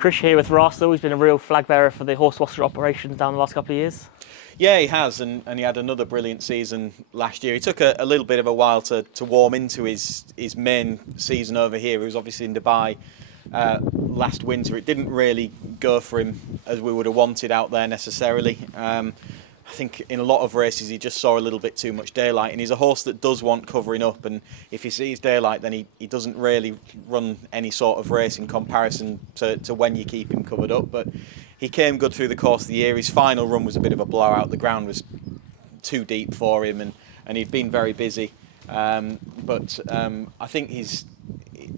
Chris here with Raasel. He's been a real flag bearer for the horse washer operations down the last couple of years. Yeah, he has, and he had another brilliant season last year. He took a little bit of a while to warm into his main season over here. He was obviously in Dubai last winter. It didn't really go for him as we would have wanted out there necessarily. I think in a lot of races he just saw a little bit too much daylight, and he's a horse that does want covering up, and if he sees daylight then he doesn't really run any sort of race in comparison to when you keep him covered up. But he came good through the course of the year. His final run was a bit of a blowout. The ground was too deep for him, and he'd been very busy. But I think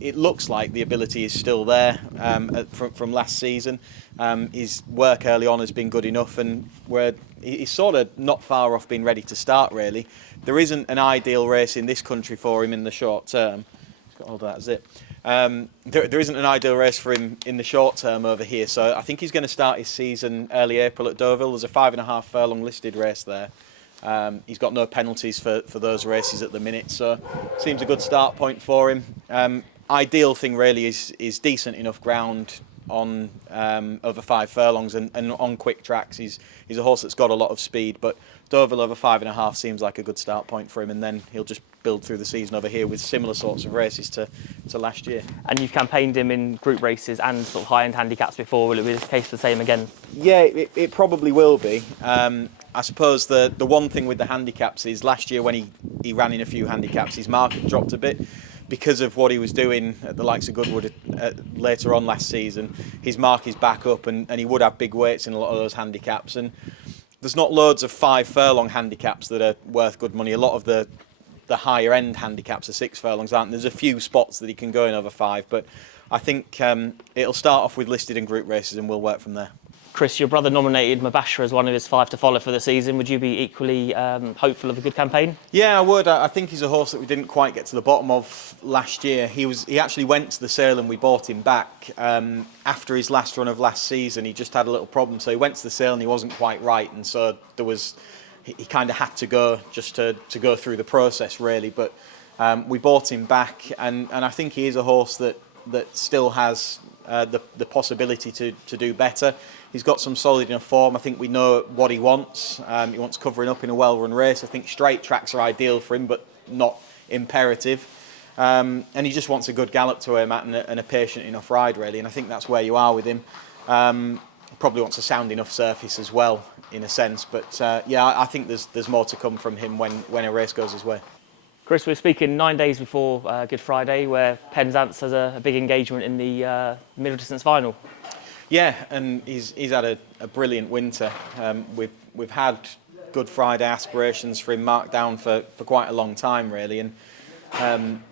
it looks like the ability is still there from last season. His work early on has been good enough, and he's sort of not far off being ready to start, really. There isn't an ideal race in this country for him in the short term. He's got hold of that zip. There isn't an ideal race for him in the short term over here, so I think he's going to start his season early April at Deauville. There's a 5.5 furlong listed race there. He's got no penalties for those races at the minute, so seems a good start point for him. Ideal thing really is decent enough ground on over 5 furlongs and on quick tracks. He's a horse that's got a lot of speed, but Deauville over 5.5 seems like a good start point for him, and then he'll just build through the season over here with similar sorts of races to last year. And you've campaigned him in group races and sort of high-end handicaps before. Will it be the case the same again? Yeah, it probably will be. I suppose the one thing with the handicaps is last year when he ran in a few handicaps, his mark had dropped a bit because of what he was doing at the likes of Goodwood later on last season. His mark is back up, and he would have big weights in a lot of those handicaps. And there's not loads of 5 furlong handicaps that are worth good money. A lot of the higher end handicaps are 6 furlongs, aren't there? There's a few spots that he can go in over 5, but I think it'll start off with listed and group races, and we'll work from there. Chris, your brother nominated Mubasher as one of his 5 to follow for the season. Would you be equally hopeful of a good campaign? Yeah, I would. I think he's a horse that we didn't quite get to the bottom of last year. He actually went to the sale and we bought him back after his last run of last season. He just had a little problem, so he went to the sale and he wasn't quite right, and so he kind of had to go just to go through the process really. But we bought him back, and I think he is a horse that still has the possibility to do better. He's got some solid enough form. I think we know what he wants. He wants covering up in a well-run race. I think straight tracks are ideal for him, but not imperative. And he just wants a good gallop to aim at and a patient enough ride, really. And I think that's where you are with him. Probably wants a sound enough surface as well, in a sense. But yeah, I think there's more to come from him when a race goes his way. Chris, we're speaking 9 days before Good Friday, where Penzance has a big engagement in the middle distance final. Yeah, and he's had a brilliant winter. We've had Good Friday aspirations for him marked down for quite a long time, really, and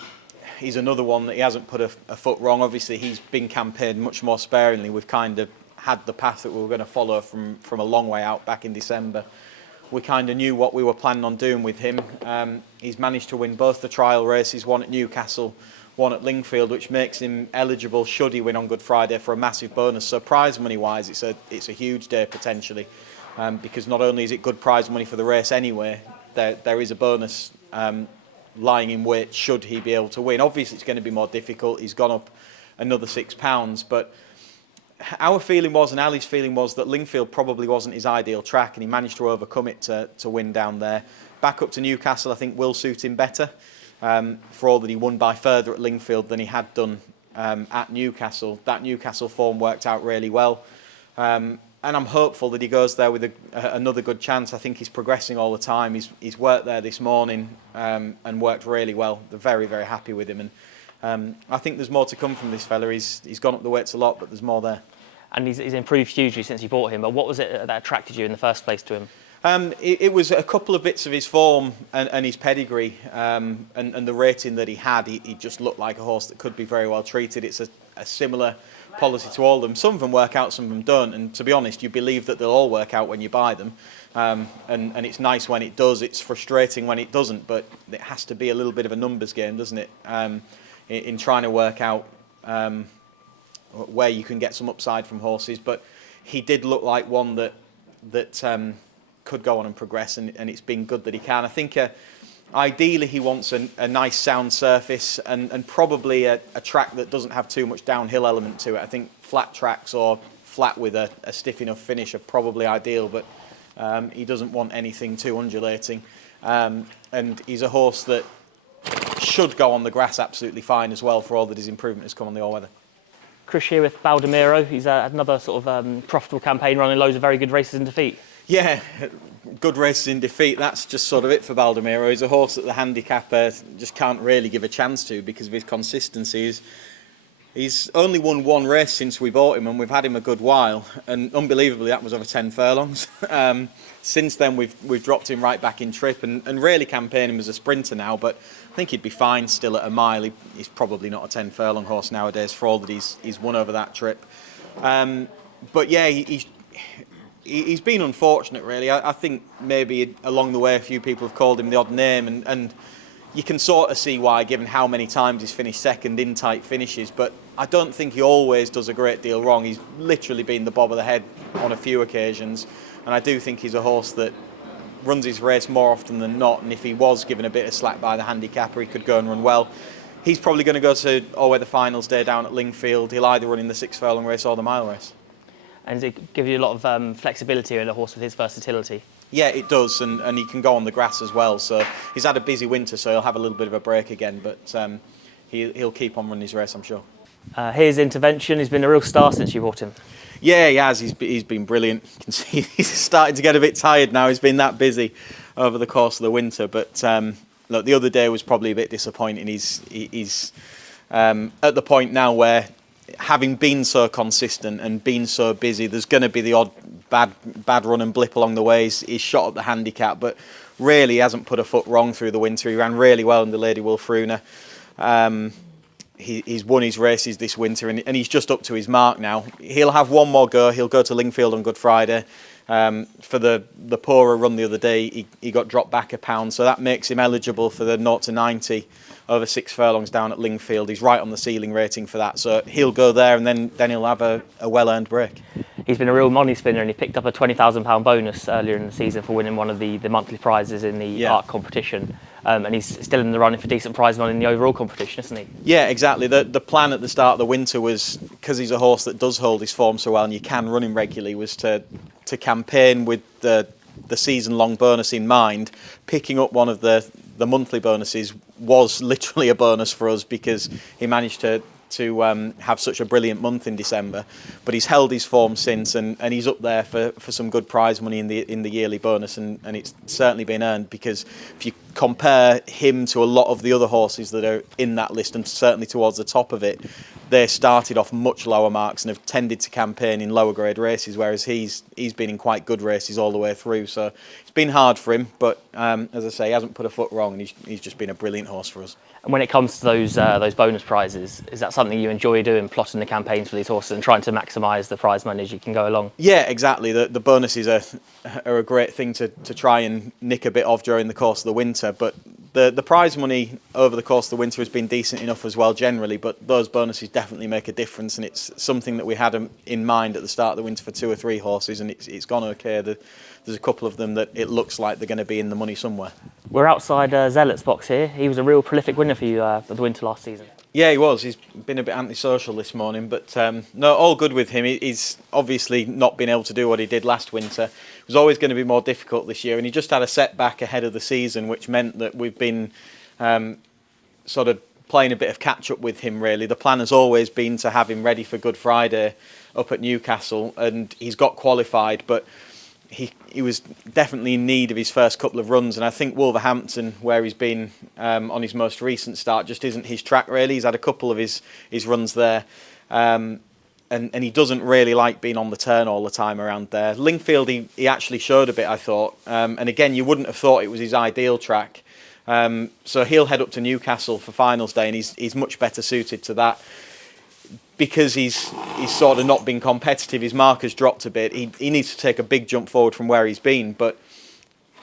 he's another one that he hasn't put a foot wrong. Obviously, he's been campaigned much more sparingly. We've kind of had the path that we were going to follow from a long way out back in December. We kind of knew what we were planning on doing with him. He's managed to win both the trial races, one at Newcastle, one at Lingfield, which makes him eligible, should he win on Good Friday, for a massive bonus. So prize money wise, it's a huge day potentially, because not only is it good prize money for the race anyway, there is a bonus lying in wait should he be able to win. Obviously it's going to be more difficult. He's gone up another £6, but our feeling was, and Ali's feeling was, that Lingfield probably wasn't his ideal track, and he managed to overcome it to win down there. Back up to Newcastle I think will suit him better, for all that he won by further at Lingfield than he had done at Newcastle. That Newcastle form worked out really well, and I'm hopeful that he goes there with another good chance. I think he's progressing all the time. He's worked there this morning and worked really well. They're very, very happy with him, and I think there's more to come from this fella. He's gone up the weights a lot, but there's more there. And he's improved hugely since you bought him. But what was it that attracted you in the first place to him? It was a couple of bits of his form and his pedigree, and the rating that he had. He just looked like a horse that could be very well treated. It's a similar policy to all of them. Some of them work out, some of them don't. And to be honest, you believe that they'll all work out when you buy them. And it's nice when it does. It's frustrating when it doesn't. But it has to be a little bit of a numbers game, doesn't it? In trying to work out where you can get some upside from horses. But he did look like one that could go on and progress, and it's been good that he can. I think Ideally, he wants a nice sound surface and probably a track that doesn't have too much downhill element to it. I think flat tracks or flat with a stiff enough finish are probably ideal, but he doesn't want anything too undulating. And he's a horse that should go on the grass absolutely fine as well, for all that his improvement has come on the all-weather. Chris here with Baldemiro. He's had another sort of profitable campaign, running loads of very good races in defeat. Yeah, good races in defeat. That's just sort of it for Baldemiro. He's a horse that the handicapper just can't really give a chance to because of his consistency. He's only won one race since we bought him, and we've had him a good while. And unbelievably, that was over 10 furlongs. Since then, we've dropped him right back in trip and really campaign him as a sprinter now. But I think he'd be fine still at a mile. He's probably not a 10 furlong horse nowadays for all that he's won over that trip. But yeah, he's been unfortunate, really. I think maybe along the way a few people have called him the odd name, and you can sort of see why, given how many times he's finished second in tight finishes. But I don't think he always does a great deal wrong. He's literally been the bob of the head on a few occasions, and I do think he's a horse that runs his race more often than not, and if he was given a bit of slack by the handicapper, he could go and run well. He's probably going to go to all-weather finals day down at Lingfield. He'll either run in the 6 furlong race or the mile race. And does it give you a lot of flexibility in a horse with his versatility? Yeah, it does, and he can go on the grass as well. So he's had a busy winter, so he'll have a little bit of a break again, but he'll keep on running his race, I'm sure. His intervention, he's been a real star since you bought him. Yeah, he has. He's been brilliant. You can see he's starting to get a bit tired now. He's been that busy over the course of the winter. But look, the other day was probably a bit disappointing. He's at the point now where, having been so consistent and been so busy, there's going to be the odd bad run and blip along the way. He's shot up the handicap, but really hasn't put a foot wrong through the winter. He ran really well in the Lady Wulfruna. He's won his races this winter, and he's just up to his mark now. He'll have one more go. He'll go to Lingfield on Good Friday. For the poorer run the other day, he got dropped back a pound, so that makes him eligible for the 0 to 90 over 6 furlongs down at Lingfield. He's right on the ceiling rating for that, so he'll go there, and then he'll have a well-earned break. He's been a real money spinner, and he picked up a £20,000 bonus earlier in the season for winning one of the monthly prizes in the art competition. And he's still in the running for decent prize money in the overall competition, isn't he? Yeah, exactly. The plan at the start of the winter was, because he's a horse that does hold his form so well and you can run him regularly, was to campaign with the season-long bonus in mind. Picking up one of the monthly bonuses was literally a bonus for us because he managed to have such a brilliant month in December, but he's held his form since, and he's up there for some good prize money in the yearly bonus, and it's certainly been earned, because if you compare him to a lot of the other horses that are in that list, and certainly towards the top of it, they started off much lower marks and have tended to campaign in lower grade races, whereas he's been in quite good races all the way through. So it's been hard for him, but as I say, he hasn't put a foot wrong, and he's just been a brilliant horse for us. And when it comes to those bonus prizes, is that something you enjoy doing, plotting the campaigns for these horses and trying to maximise the prize money as you can go along? Yeah, exactly. The bonuses are a great thing to try and nick a bit of during the course of the winter, but the prize money over the course of the winter has been decent enough as well generally, but those bonuses definitely make a difference, and it's something that we had in mind at the start of the winter for 2 or 3 horses, and it's gone okay. There's a couple of them that it looks like they're going to be in the money somewhere. We're outside Zealot's box here. He was a real prolific winner for you for the winter last season. Yeah, he was. He's been a bit antisocial this morning, but no, all good with him. He's obviously not been able to do what he did last winter. It was always going to be more difficult this year, and he just had a setback ahead of the season, which meant that we've been sort of playing a bit of catch-up with him, really. The plan has always been to have him ready for Good Friday up at Newcastle, and he's got qualified, but he was definitely in need of his first couple of runs, and I think Wolverhampton, where he's been on his most recent start, just isn't his track, really. He's had a couple of his runs there, and he doesn't really like being on the turn all the time around there. Lingfield, he actually showed a bit, I thought, and again, you wouldn't have thought it was his ideal track. So he'll head up to Newcastle for finals day, and he's much better suited to that. Because he's sort of not been competitive, his mark has dropped a bit. He needs to take a big jump forward from where he's been, but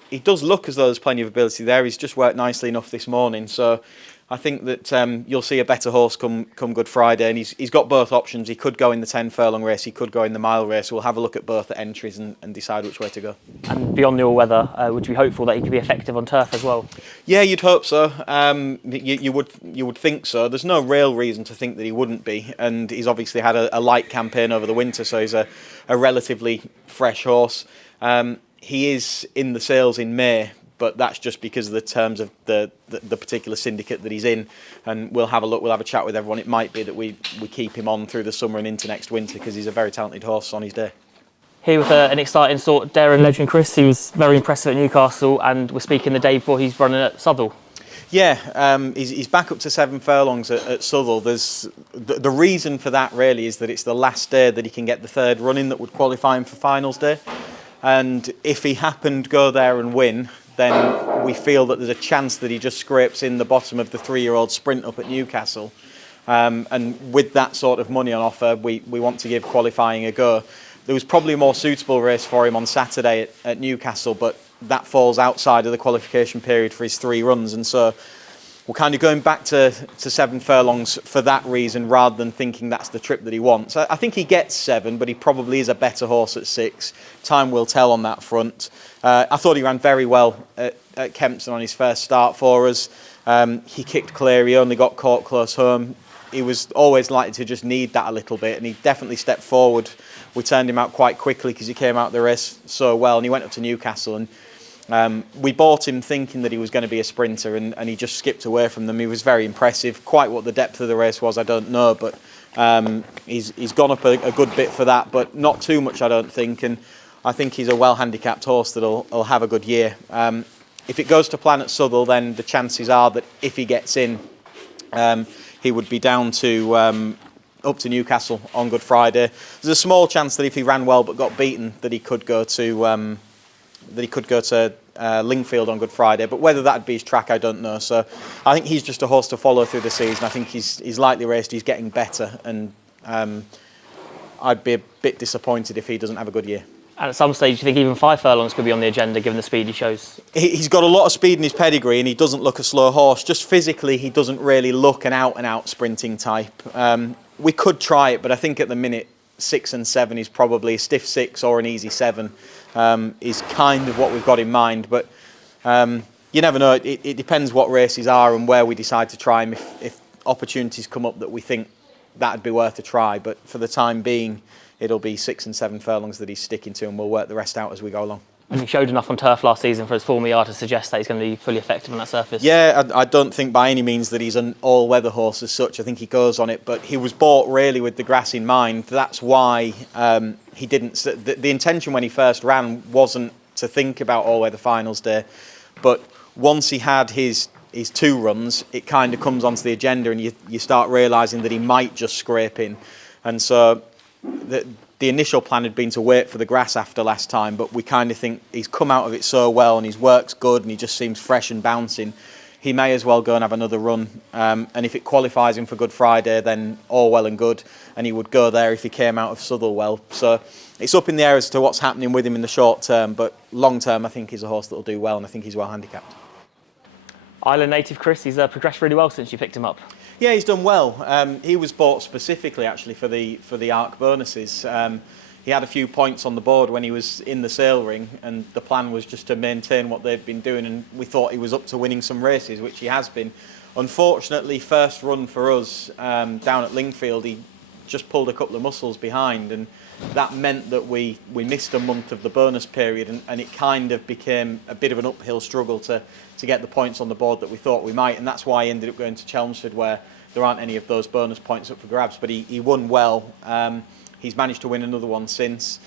he does look as though there's plenty of ability there. He's just worked nicely enough this morning, so I think that you'll see a better horse come Good Friday, and he's got both options. He could go in the 10 furlong race, he could go in the mile race. We'll have a look at both at entries and decide which way to go. And beyond the all-weather, would you be hopeful that he could be effective on turf as well? Yeah, you'd hope so. You would think so. There's no real reason to think that he wouldn't be, and he's obviously had a light campaign over the winter, so he's a relatively fresh horse. He is in the sales in May, but that's just because of the terms of the particular syndicate that he's in, and we'll have a look, we'll have a chat with everyone. It might be that we keep him on through the summer and into next winter, because he's a very talented horse on his day. Here with an exciting sort, daring legend Chris. He was very impressive at Newcastle, and we're speaking the day before he's running at Southwell. Yeah, he's back up to 7 furlongs at Southwell. There's the reason for that really is that it's the last day that he can get the third run-in that would qualify him for finals day, and if he happened to go there and win, then we feel that there's a chance that he just scrapes in the bottom of the 3-year-old sprint up at Newcastle. And with that sort of money on offer, we want to give qualifying a go. There was probably a more suitable race for him on Saturday at Newcastle, but that falls outside of the qualification period for his 3 runs. And so we're kind of going back to 7 furlongs for that reason, rather than thinking that's the trip that he wants. I think he gets 7, but he probably is a better horse at 6. Time will tell on that front. I thought he ran very well at Kempston on his first start for us. He kicked clear, he only got caught close home. He was always likely to just need that a little bit, and he definitely stepped forward. We turned him out quite quickly because he came out of the race so well, and he went up to Newcastle, and we bought him thinking that he was going to be a sprinter, and he just skipped away from them. He was very impressive. Quite what the depth of the race was, I don't know, but he's gone up a good bit for that, but not too much, I don't think. And I think he's a well-handicapped horse that'll have a good year. If it goes to plan at Southwell, then the chances are that if he gets in, he would be down to up to Newcastle on Good Friday. There's a small chance that if he ran well but got beaten, that he could go to Lingfield on Good Friday. But whether that'd be his track, I don't know. So I think he's just a horse to follow through the season. I think he's lightly raced. He's getting better, and I'd be a bit disappointed if he doesn't have a good year. And at some stage, do you think even 5 furlongs could be on the agenda, given the speed he shows? He's got a lot of speed in his pedigree, and he doesn't look a slow horse. Just physically, he doesn't really look an out-and-out sprinting type. We could try it, but I think at the minute, 6 and 7 is probably a stiff 6 or an easy 7 is kind of what we've got in mind. But you never know. It depends what races are and where we decide to try him. If opportunities come up that we think that'd be worth a try, but for the time being, it'll be 6 and 7 furlongs that he's sticking to, and we'll work the rest out as we go along. And he showed enough on turf last season for his former yard to suggest that he's going to be fully effective on that surface. Yeah, I don't think by any means that he's an all-weather horse as such. I think he goes on it, but he was bought really with the grass in mind. That's why he didn't. The intention when he first ran wasn't to think about all-weather finals day, but once he had his 2 runs, it kind of comes onto the agenda, and you start realising that he might just scrape in, and so the initial plan had been to wait for the grass after last time, but we kind of think he's come out of it so well and his work's good and he just seems fresh and bouncing. He may as well go and have another run, and if it qualifies him for Good Friday, then all well and good, and he would go there if he came out of Southwell well. So it's up in the air as to what's happening with him in the short term, but long term I think he's a horse that'll do well, and I think he's well handicapped. Island native Chris, he's progressed really well since you picked him up. Yeah, he's done well. He was bought specifically actually for the ARC bonuses. He had a few points on the board when he was in the sale ring, and the plan was just to maintain what they'd been doing, and we thought he was up to winning some races, which he has been. Unfortunately, first run for us down at Lingfield, he just pulled a couple of muscles behind, and that meant that we missed a month of the bonus period, and it kind of became a bit of an uphill struggle to get the points on the board that we thought we might, and that's why he ended up going to Chelmsford, where there aren't any of those bonus points up for grabs. But he won well. He's managed to win another one since.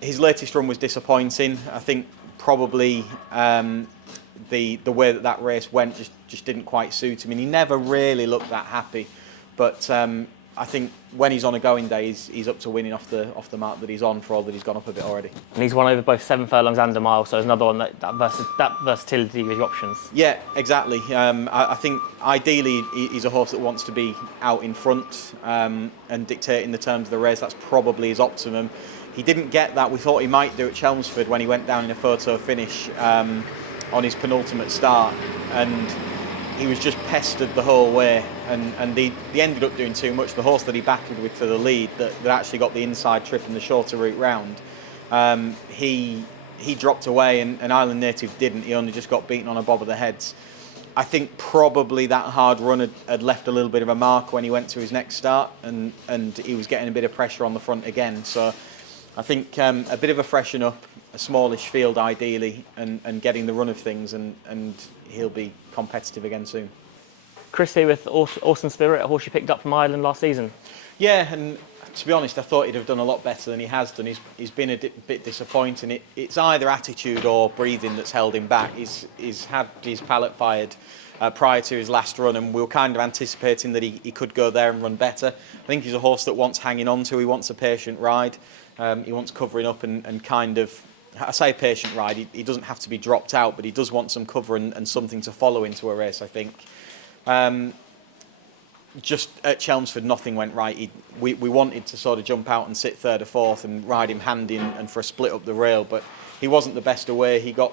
His latest run was disappointing. I think probably the way that race went just didn't quite suit him, and he never really looked that happy. But I think when he's on a going day, he's up to winning off the mark that he's on, for all that he's gone up a bit already. And he's won over both 7 furlongs and a mile, so there's another one that versatility with your options. Yeah, exactly. I think ideally he's a horse that wants to be out in front and dictating the terms of the race. That's probably his optimum. He didn't get that. We thought he might do at Chelmsford when he went down in a photo finish on his penultimate start, and he was just pestered the whole way, and they ended up doing too much. The horse that he battled with for the lead, that actually got the inside trip in the shorter route round, he dropped away, and Island Native didn't. He only just got beaten on a bob of the heads. I think probably that hard run had left a little bit of a mark when he went to his next start, and he was getting a bit of pressure on the front again. So I think a bit of a freshen up, a smallish field ideally, and getting the run of things, and he'll be competitive again soon. Chris here with Awesome Spirit, a horse you picked up from Ireland last season. Yeah, and to be honest, I thought he'd have done a lot better than he has done. He's been a bit disappointing. It's either attitude or breathing that's held him back. He's had his palate fired prior to his last run, and we were kind of anticipating that he could go there and run better. I think he's a horse that wants hanging on to. He wants a patient ride. He wants covering up and kind of, I say a patient ride, he doesn't have to be dropped out, but he does want some cover and something to follow into a race, I think. Just at Chelmsford, nothing went right. We wanted to sort of jump out and sit third or fourth and ride him handy and for a split up the rail, but he wasn't the best away. He got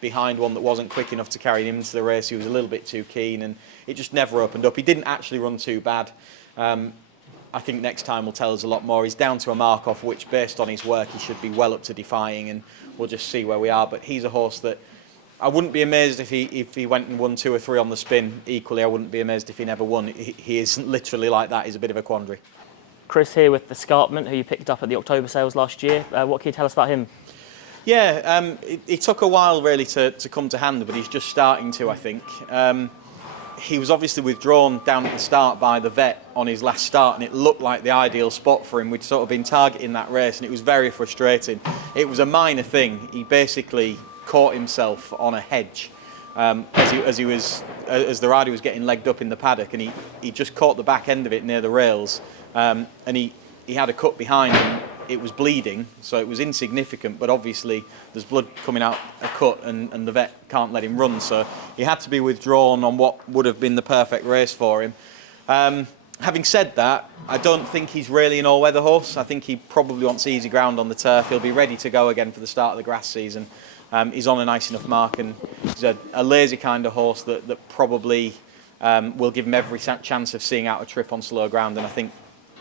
behind one that wasn't quick enough to carry him into the race. He was a little bit too keen, and it just never opened up. He didn't actually run too bad. I think next time will tell us a lot more. He's down to a mark off which, based on his work, he should be well up to defying, and we'll just see where we are. But he's a horse that I wouldn't be amazed if he went and won 2 or 3 on the spin. Equally, I wouldn't be amazed if he never won. He is literally like that. He's a bit of a quandary. Chris here with the Escarpment, who you picked up at the October sales last year. What can you tell us about him? Yeah, it took a while really to come to hand, but he's just starting to, I think. He was obviously withdrawn down at the start by the vet on his last start, and it looked like the ideal spot for him. We'd sort of been targeting that race, and it was very frustrating. It was a minor thing. He basically caught himself on a hedge as the rider was getting legged up in the paddock, and he just caught the back end of it near the rails, and he had a cut behind him. It was bleeding, so it was insignificant, but obviously there's blood coming out a cut, and the vet can't let him run, so he had to be withdrawn on what would have been the perfect race for him. Having said that, I don't think he's really an all-weather horse. I think he probably wants easy ground on the turf. He'll be ready to go again for the start of the grass season. He's on a nice enough mark, and he's a lazy kind of horse that probably will give him every chance of seeing out a trip on slow ground, and I think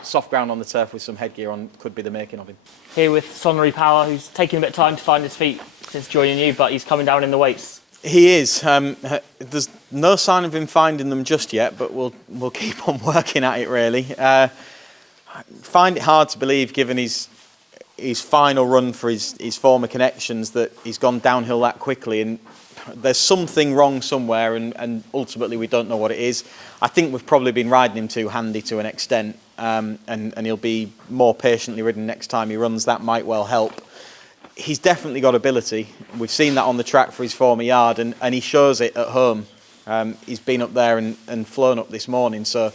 soft ground on the turf with some headgear on could be the making of him. Here with Sonnery Power, who's taking a bit of time to find his feet since joining you, but he's coming down in the weights. He is. There's no sign of him finding them just yet, but we'll keep on working at it really. I find it hard to believe, given his final run for his former connections, that he's gone downhill that quickly, and there's something wrong somewhere, and ultimately we don't know what it is. I think we've probably been riding him too handy to an extent, and he'll be more patiently ridden next time he runs. That might well help. He's definitely got ability. We've seen that on the track for his former yard, and he shows it at home. He's been up there and flown up this morning, so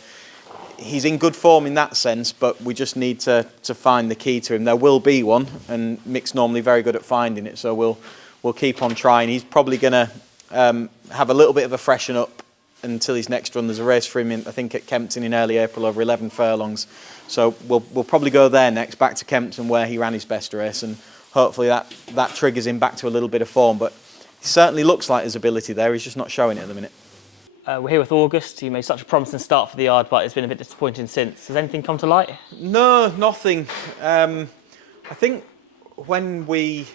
he's in good form in that sense, but we just need to find the key to him. There will be one, and Mick's normally very good at finding it, so we'll keep on trying. He's probably going to have a little bit of a freshen up until his next run. There's a race for him, I think, at Kempton in early April over 11 furlongs. So we'll probably go there next, back to Kempton where he ran his best race, and hopefully that triggers him back to a little bit of form. But he certainly looks like there's ability there. He's just not showing it at the minute. We're here with August. He made such a promising start for the yard, but it's been a bit disappointing since. Has anything come to light? No, nothing. I think when we've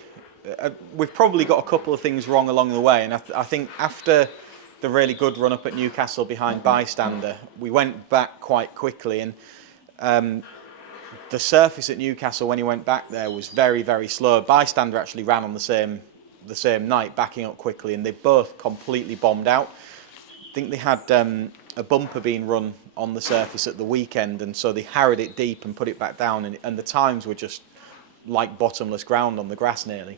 probably got a couple of things wrong along the way, and I think after the really good run up at Newcastle behind Bystander, we went back quite quickly, and the surface at Newcastle when he went back there was very, very slow. Bystander actually ran on the same night, backing up quickly, and they both completely bombed out. I think they had a bumper being run on the surface at the weekend, and so they harrowed it deep and put it back down, and the times were just like bottomless ground on the grass nearly,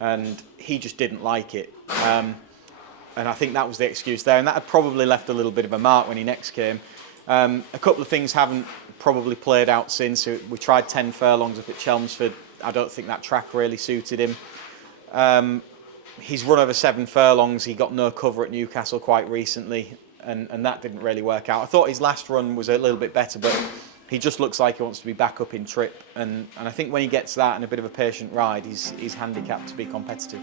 and he just didn't like it. And I think that was the excuse there, and that had probably left a little bit of a mark when he next came. A couple of things haven't probably played out since. We tried 10 furlongs up at Chelmsford. I don't think that track really suited him. He's run over 7 furlongs. He got no cover at Newcastle quite recently, and that didn't really work out. I thought his last run was a little bit better, but he just looks like he wants to be back up in trip, and I think when he gets that and a bit of a patient ride, he's handicapped to be competitive.